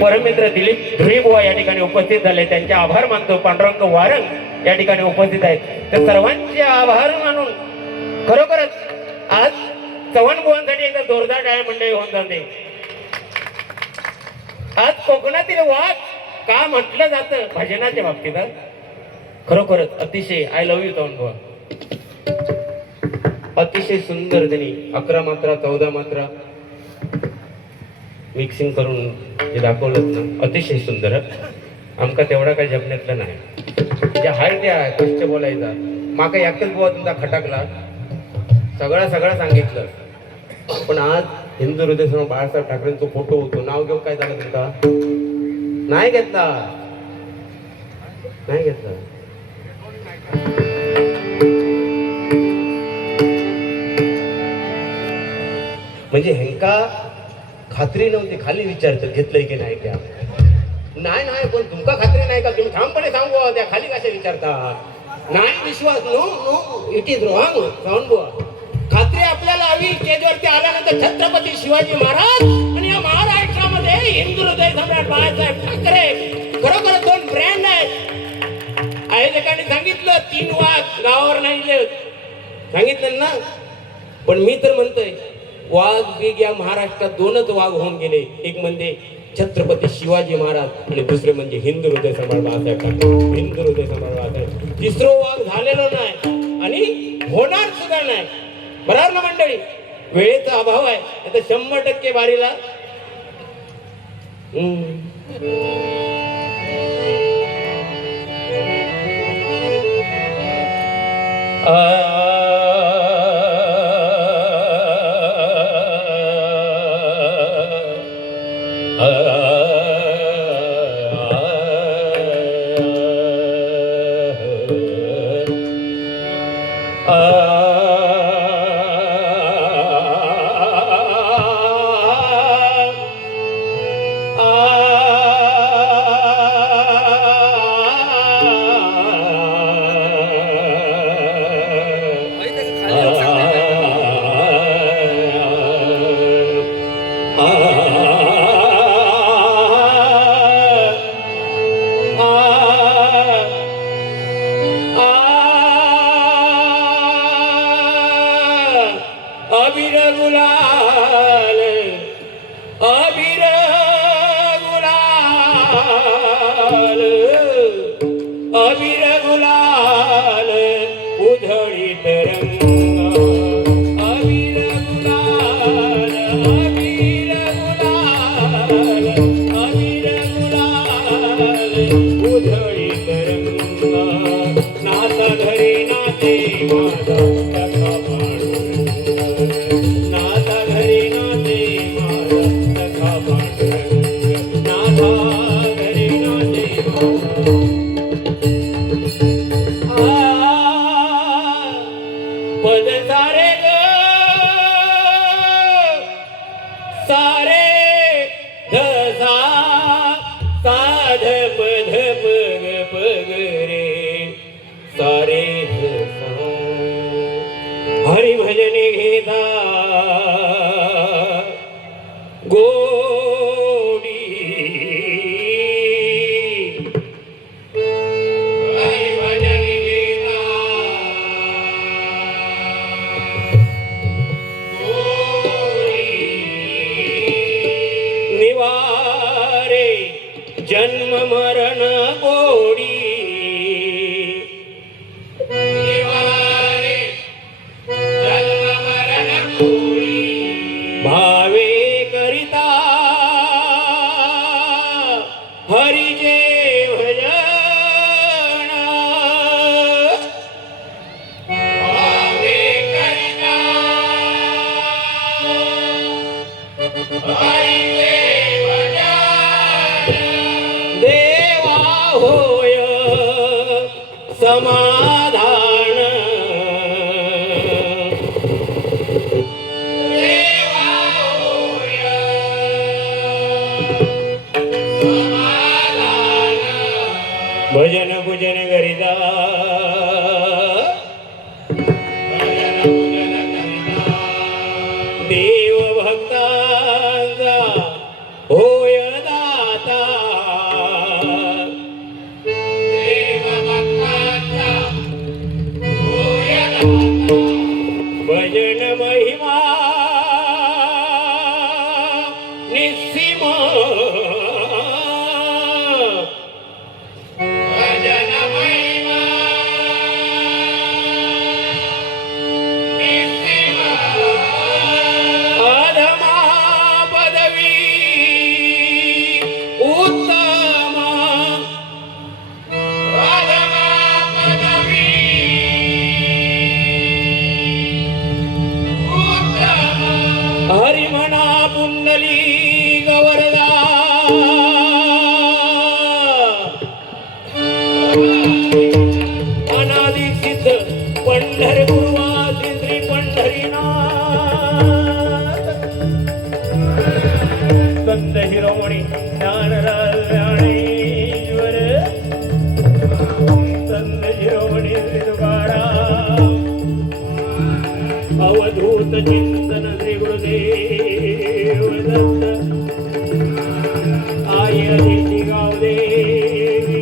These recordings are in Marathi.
परममित्र दिलीप धुळीबुवा या ठिकाणी उपस्थित झाले, त्यांचे आभार मानतो. पांडुरंग वारंग या ठिकाणी उपस्थित आहेत. तर सर्वांचे आभार मानून खरोखरच आज चव्हाण बुवांसाठी एकदा जोरदार टाळ्या मंडळी होऊन जाते. आज कोकणातील वाघ का म्हटलं जातं भजनाच्या बाबतीत, खरोखरच अतिशय आय लव्ह यू चव्हाण बुवा. अतिशय सुंदर त्यांनी 11 मात्रा 14 मात्रा मिक्सिंग करून जे दाखवलं ना, अतिशय सुंदर. आमका तेवढा काही जपण्यातलं नाही, जे हाय त्या कष्ट बोलायचा. माका एकच बुवा तुमचा खटाकला, सगळं सांगितलं. पण आज हिंदू हृदय समोर बाळासाहेब ठाकरेंचा फोटो होतो, नाव घेऊन काय झालं तुमचा? नाही घेतला. म्हणजे हेंका खात्री नव्हती, खाली विचारतं घेतलंय की नाही त्या. नाही पण तुमका खात्री नाही का? तुम्ही ठामपणे सांगू, त्या खाली कशा विचारता? नाही विश्वास, नो इट इज रॉंग. सांगू खात्री आपल्याला हवी. स्टेजवरती आल्यानंतर छत्रपती शिवाजी महाराज आणि या महाराष्ट्रामध्ये हिंदू हृदय सम्राट बाळासाहेब ठाकरे खरोखर 2 ब्रँड आहेत. आयोजकांनी सांगितलं 3 वाघ गावावर नाही सांगितलं ना, पण मी तर म्हणतोय वाघ बीग या महाराष्ट्रात 2च वाघ होऊन गेले. एक म्हणजे छत्रपती शिवाजी महाराज आणि दुसरे म्हणजे हिंदू हृदय सम्राट बाळासाहेब ठाकरे. हिंदू हृदय सम्राट बाळासाहेब 3रं वाघ झालेलं नाही आणि होणार सुद्धा नाही. बरोबर ना मंडळी? वेळेचा अभाव आहे, आता 100% बारीला हरिभजने घेता गोडी. हरिभजने घेता गोडी. निवारे जन्म मरण गोडी. समाधान भजन पूजन करिता देव भक्तांचा होय दाता. चिंतन श्री गुरुदेव दत्त आई अतिथी गावदेवी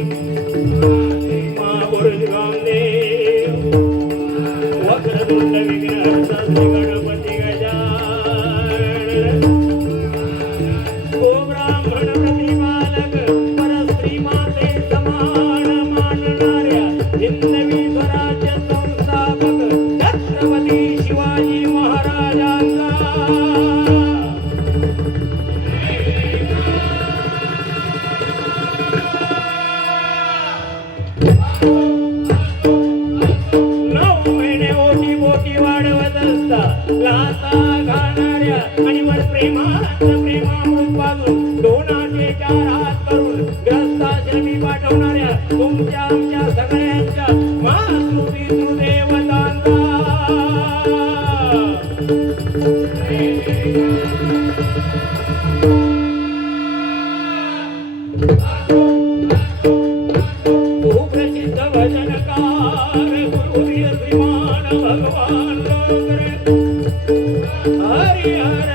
महापुरुष गावदेव वक्रतुंड विघ्नहर्ता श्री गणपती गजानन ओ ब्राह्मण प्रतिपालक परस्त्री माते समान मानणाऱ्या हिंदवी स्वराज्य संस्थापक छत्रपती शिवाजी महाराजांचा नऊ महिने ओटी बोटी वाढवत असता लाता घालणाऱ्या आणि वर प्रेमामृत पाजून दोन हाते चार हात करून ग्रस्ताश्रमी पाठवणाऱ्या तुमच्या आमच्या सगळ्यांच्या मातृपितृदेवतांचा सुप्रसिद्ध भजनकार गुरुवीर श्रीमान भगवान डोंगरे हरिहर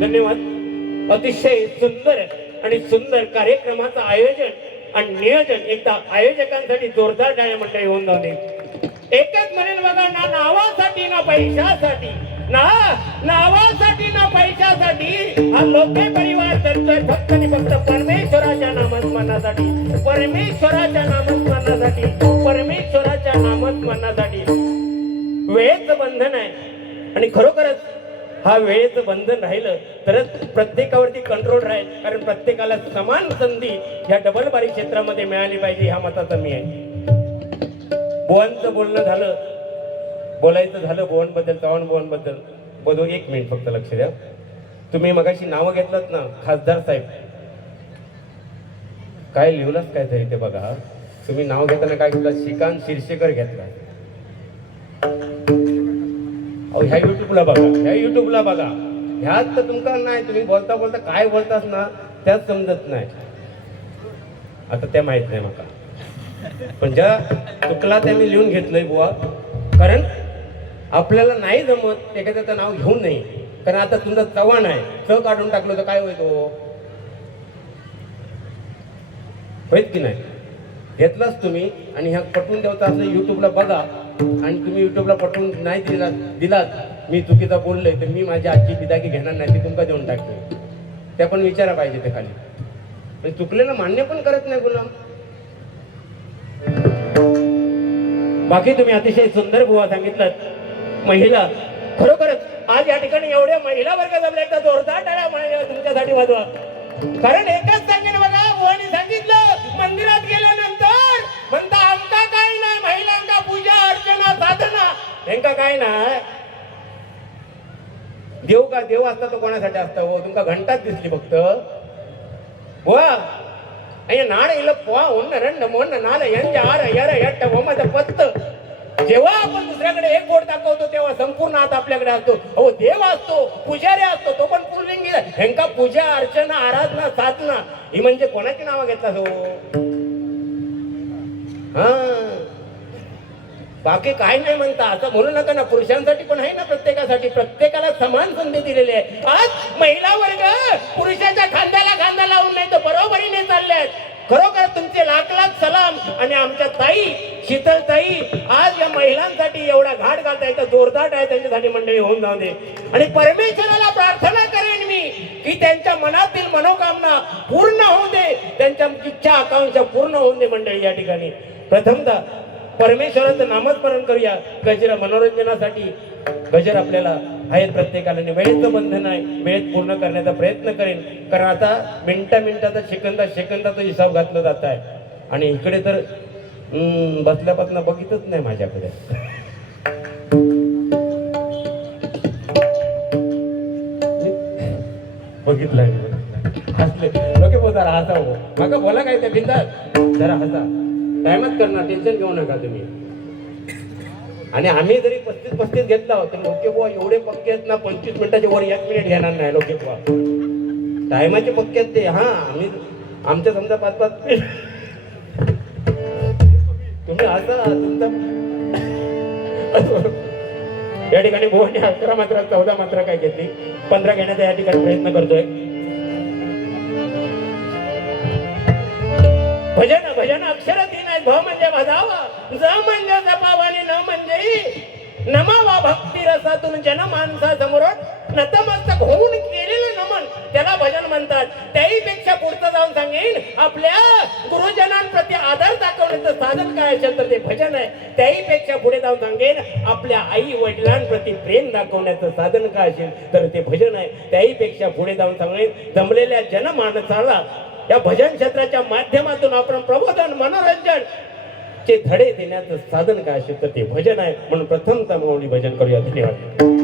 धन्यवाद. अतिशय सुंदर आणि सुंदर कार्यक्रमाचं आयोजन आणि नियोजन एकदा आयोजकांसाठी जोरदार टाळ्या मंडळी होऊन जाते. एकच म्हणेल बघा, ना नावासाठी ना पैशासाठी, ना नावासाठी ना पैशासाठी हा लोके परिवार करतोय फक्त आणि फक्त परमेश्वराच्या नामस्मरणासाठी, परमेश्वराच्या नामस्मरणासाठी, परमेश्वराच्या नामस्मरणासाठी. वेळेचं बंधन आहे आणि खरोखरच हा वेळेचं बंधन राहिलं तरच प्रत्येकावरती कंट्रोल राहील. कारण प्रत्येकाला समान संधी ह्या डबल बारी क्षेत्रामध्ये मिळाली पाहिजे ह्या मताचा मी आहे. बुवांचं बोलणं झालं, बोलायचं झालं बुवांबद्दल, चव्हाण बुवांबद्दल. बोलू एक मिनिट फक्त लक्ष द्या. तुम्ही मगाशी नावं घेतलं ना, खासदार साहेब काय लिहिलंच काय तरी ते बघा. तुम्ही नाव घेताना काय घेतलं, श्रीकांत शिरशेकर घेतला. ह्या युट्यूबला बघा, ह्या युट्यूबला बघा. ह्यात तर तुमका नाही, तुम्ही बोलता बोलता काय बोलतास ना त्यात समजत नाही. आता त्या माहित नाही मला, पण ज्या चुकला त्या मी लिहून घेतलंय बुवा. कारण आपल्याला नाही जमत एखाद्याचं नाव घेऊन नाही. कारण आता तुमचा चव्हाण आहे, च काढून टाकलं तर काय होतो, होईत की नाही. घेतलाच तुम्ही आणि ह्या पटवून ठेवता असं युट्यूबला बघा. आणि तुम्ही युट्यूबला पटवून नाही दिलात मी चुकीचा बोललोय तर मी माझी आजची पिदाकी घेणार नाही, ती तुमका देऊन टाकते. त्या पण विचारा पाहिजे ते खाली. पण चुकलेलं मान्य पण करत नाही गुलाम. बाकी तुम्ही अतिशय सुंदर बुवा सांगितलं. महिला खरोखरच आज या ठिकाणी एवढ्या महिला वर्ग जमल्या, तर जोरदार टाळ्या महिला तुमच्यासाठी वाजवा. कारण एकच सांगेन बघा, बुवानी सांगितलं मंदिरात गेल्यानंतर म्हणता आमका काय नाही, महिलांका पूजा अर्चना साधना यांका काय नाही. देव का देव असता तो कोणासाठी असता हो, तुमका घंटाच दिसली फक्त बुवा. अಯ್ಯ ನಾಳೆ ಇಲ್ಲಪ್ಪ ಒನ್ನ ರಂಡ ಮೊನ್ನ ನಾಳೆ ಎಂಜ ಆರ ಎರ ಎಟ್ಟ ಒಮ್ಮದ पत्त. जेव्हा आपण दुसऱ्याकडे एक बोट दाखवतो तेव्हा संपूर्ण हात आपल्याकडे असतो. हो देव असतो, पुजारी असतो, तो पण पुल्लिंगी. ह्यांका पूजा अर्चना आराधना साधना ही म्हणजे कोणाची नावं घेतला हो. हा बाकी काय नाही म्हणता असं म्हणू नका ना. पुरुषांसाठी पण आहे ना, प्रत्येकासाठी, प्रत्येकाला समान संधी दिलेली आहे. आज महिला वर्ग पुरुषाच्या खांद्याला खांदा लावून नाही तर बरोबरीने चालल्यात. खरोखर तुमचे लाख लाख सलाम. आणि आमच्या ताई शीतल ताई आज या महिलांसाठी एवढा घाट घालता येतं, जोरदार आहे त्यांच्यासाठी मंडळी होऊन जाऊ दे. आणि परमेश्वराला प्रार्थना करेन मी की त्यांच्या मनातील मनोकामना पूर्ण होऊ दे, त्यांच्या इच्छा आकांक्षा पूर्ण होऊन दे. मंडळी या ठिकाणी प्रथमतः परमेश्वराचं नामस्मरण करूया. गजर मनोरंजनासाठी गजर आपल्याला आहेत प्रत्येकाला. वेळेचं बंधन आहे, वेळेत पूर्ण करण्याचा प्रयत्न करेन. कारण आता मिनिटाचा सेकंदाचा हिसाब घातला जात आहे. आणि इकडे तर बसल्यापासून बघितच नाही माझ्याकडे. बघितलंय हसले लोक जरा हसा हो. मग बोला काय त्या बिंदात जरा हसा. टाइमच करणार, टेन्शन घेऊ नका तुम्ही. आणि आम्ही जरी 35 घेतला तर लोके बुवा एवढे पक्के आहेत ना, 25 मिनिटाच्या वर 1 मिनिट घेणार नाही लोके बुवा. टायमाचे पक्के आहेत ते. हा आम्ही आमच्या समजा 5-5 तुम्ही आता तुमचा या ठिकाणी भुवने 11 मात्रा 14 मात्रा काय घेतली 15 घेण्याचा या ठिकाणी प्रयत्न करतोय. भजन भजन अक्षर 3 आहेत. भ म्हणजे भजावा, ज म्हणजे जपावा आणि न म्हणजे नमावा. भक्ती रसातून जन माणसा समोर नतमस्तक होऊन केलेलं नमन त्याला भजन म्हणतात. त्याहीपेक्षा पुढचं जाऊन सांगेन आपल्या गुरुजनांप्रती आदर दाखवण्याचं साधन काय असेल तर ते भजन आहे. त्याहीपेक्षा पुढे जाऊन सांगेन आपल्या आई वडिलांप्रती प्रेम दाखवण्याचं साधन काय असेल तर ते भजन आहे. त्याहीपेक्षा पुढे जाऊन सांगेन जमलेल्या जनमानसाला या भजन क्षेत्राच्या माध्यमातून आपण प्रबोधन मनोरंजन चे धडे देण्याचं साधन काय असेल तर ते भजन आहे. म्हणून प्रथमतः माऊली भजन करूया. धन्यवाद.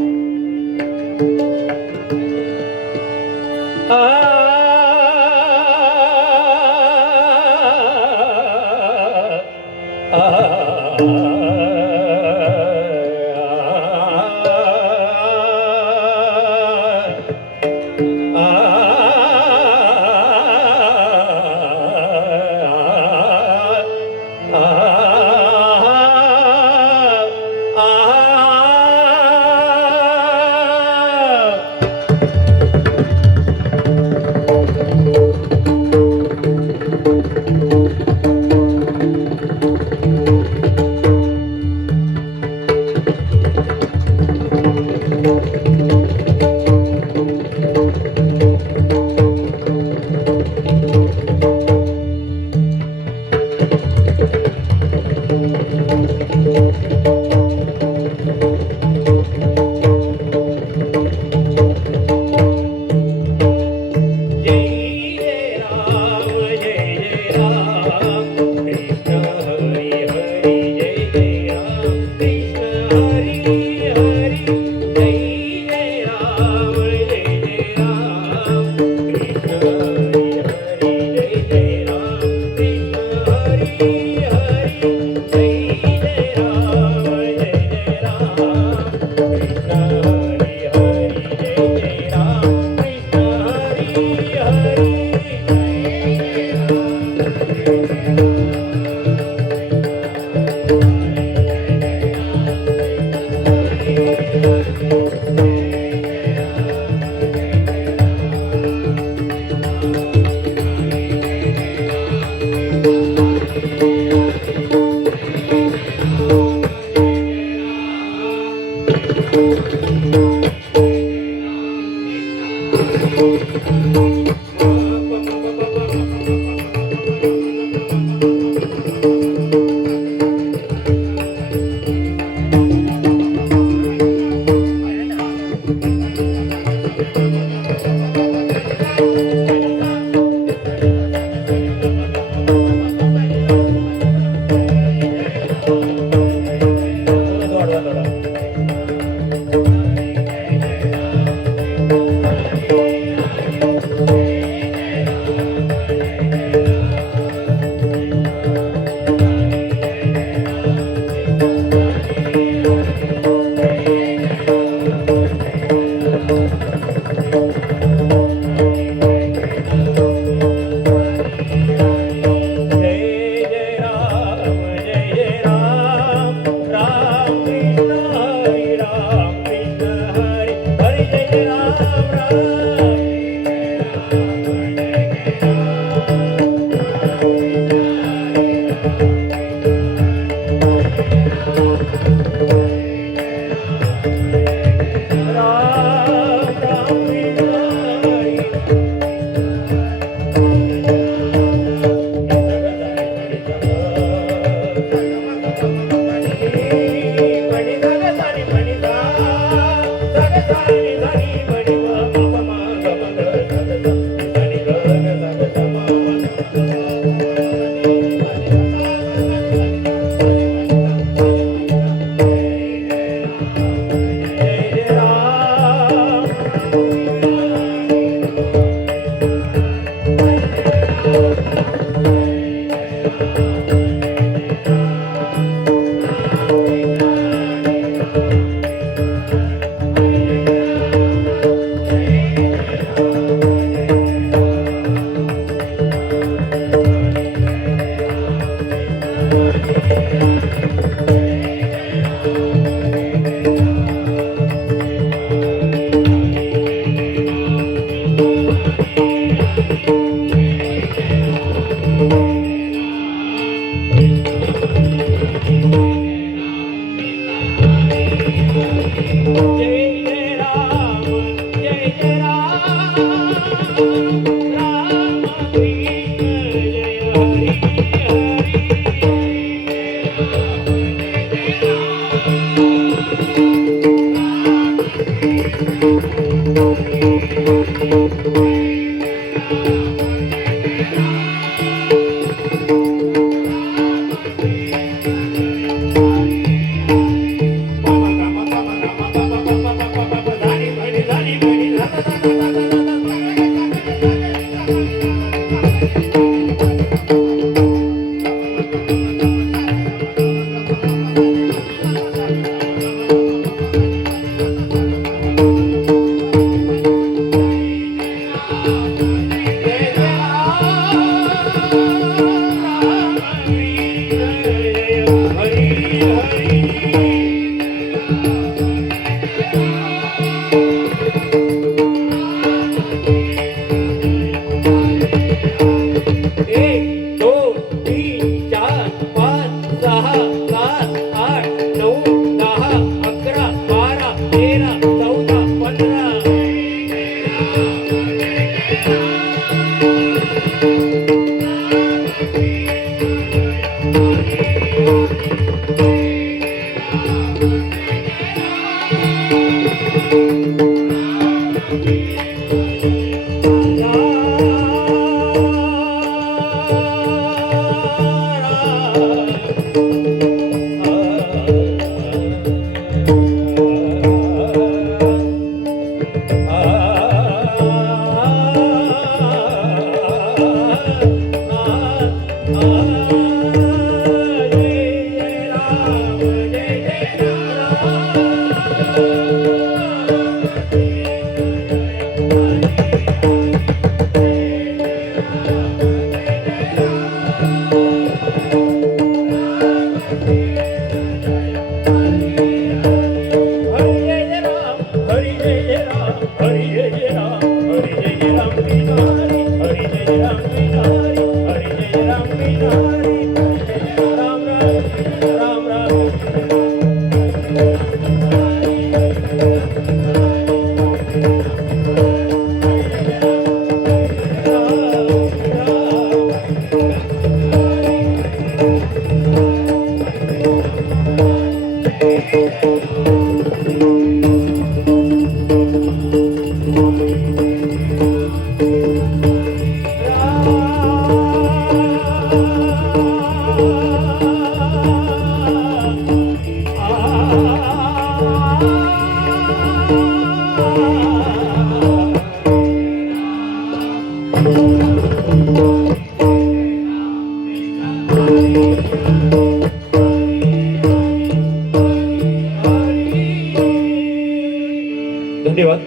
धन्यवाद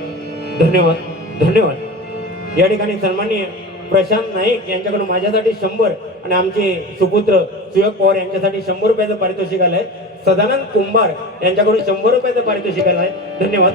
धन्यवाद धन्यवाद. या ठिकाणी सन्माननीय प्रशांत नाईक यांच्याकडून माझ्यासाठी 100 आणि आमचे सुपुत्र सुयोग पवार यांच्यासाठी 100 रुपयाचं पारितोषिक आलंय. सदानंद कुंभार यांच्याकडून 100 रुपयाचं पारितोषिक आलंय. धन्यवाद.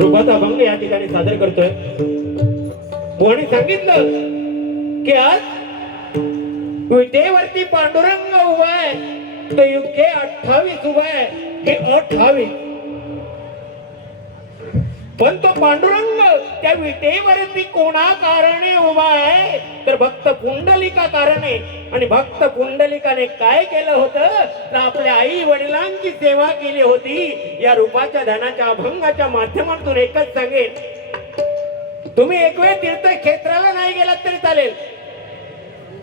रूपाचा अभंग या ठिकाणी सादर करतोय. कोणी सांगितलं की आज विटेवरती पांडुरंग उभा आहे, तो युगे 28 उभा आहे, हे 28. पण तो पांडुरंग त्या विटेवरती कोणा कारणे उभा आहे, तर भक्त पुंडलिका कारणे. आणि भक्त पुंडलिकाने काय केलं होतं, तर आपल्या आई वडिलांची सेवा केली होती. या रूपाच्या ध्यानाच्या अभंगाच्या माध्यमातून एकच सांगेन, तुम्ही एक वेळ तीर्थक्षेत्राला नाही गेलात तरी चालेल,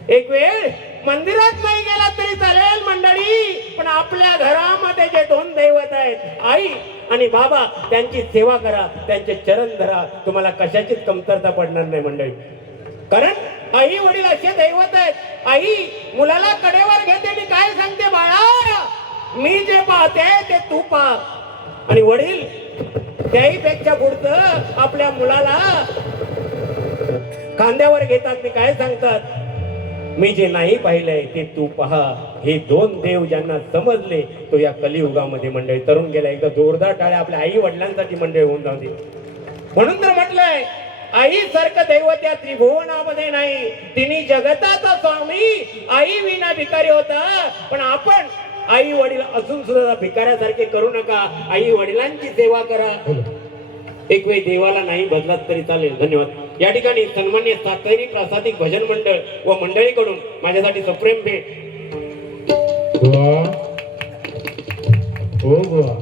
एक वेळ मंदिरात नाही गेलात तरी चालेल मंडळी, पण आपल्या घरामध्ये जे 2 दैवत आहेत, आई आणि बाबा, त्यांची सेवा करा, त्यांचे चरण धरा. तुम्हाला कशाचीच कमतरता पडणार नाही मंडळी. कारण आई वडील असे दैवत आहेत. आई मुलाला कडेवर घेते आणि काय सांगते, बाळा मी जे पाहते ते तू पहा. आणि वडील त्याही पेक्षा पुढचं आपल्या मुलाला खांद्यावर घेतात आणि काय सांगतात, मी जे नाही पाहिलंय ते तू पहा. हे 2 देव ज्यांना समजले तो या कलियुगामध्ये मंडळी तरुण गेला. एकदा जोरदार टाळ्या आपल्या आई वडिलांसाठी मंडळी होऊन जाऊ दे. म्हणून तर म्हटलंय आई सारखं दैवत या त्रिभुवनामध्ये नाही. तिने जगताचा स्वामी आई विना भिकारी होता. पण आपण आई वडील असून सुद्धा भिकाऱ्यासारखे करू नका. आई वडिलांची सेवा करा. एक वेळ देवाला नाही बदलात तरी चालेल. धन्यवाद. या ठिकाणी सन्मान्य सातेरी प्रासादिक भजन मंडळ व मंडळीकडून माझ्यासाठी सप्रेम भेट. बुवा हो बुवा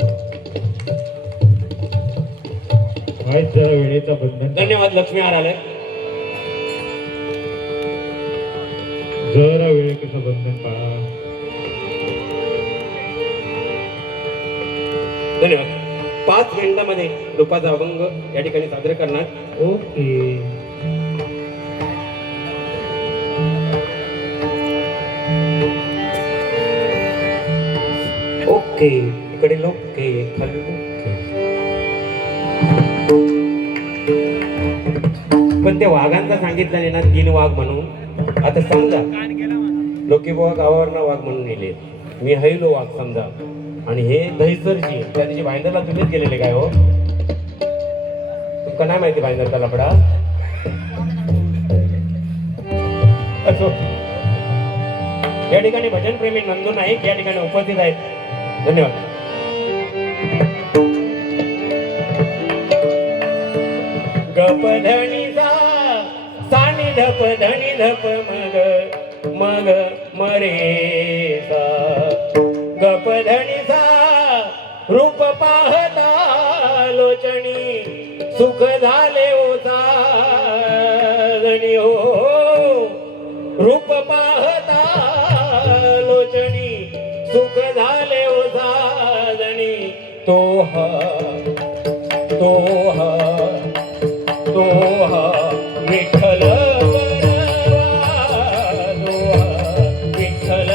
काय जरा वेळेचा बंधन. धन्यवाद. लक्ष्मीहार आलाय. जरा वेळेचं बंधन पाळा. धन्यवाद. 5 मिनिटांमध्ये रूपाचा अभंग या ठिकाणी सादर करणार. ओके. ओके. इकडे लोके खाली पण ते वाघांचा सांगितलं नाही ना 3 वाघ म्हणून. आता समजा लोके बुवा गावावर वाघ म्हणून नेले. मी हैलो वाघ समजा आणि हे दहिसरजी त्या दिवशी भाईंदरला तुम्हीच गेलेले काय हो? तुमका नाही माहिती भाईंदरचा लफडा? असो. या ठिकाणी भजन प्रेमी नंदू नाईक या ठिकाणी उपस्थित आहेत. धन्यवाद. गप धनी सानी धप धनी धप मग मग मरे सा. गप धनी रूप पाहता लोचणी सुख झाले ओ साधनी हो. रूप पाहता लोचणी सुख झाले ओ साधनी. तो हा तो हा तो हा विठ्ठल विठ्ठल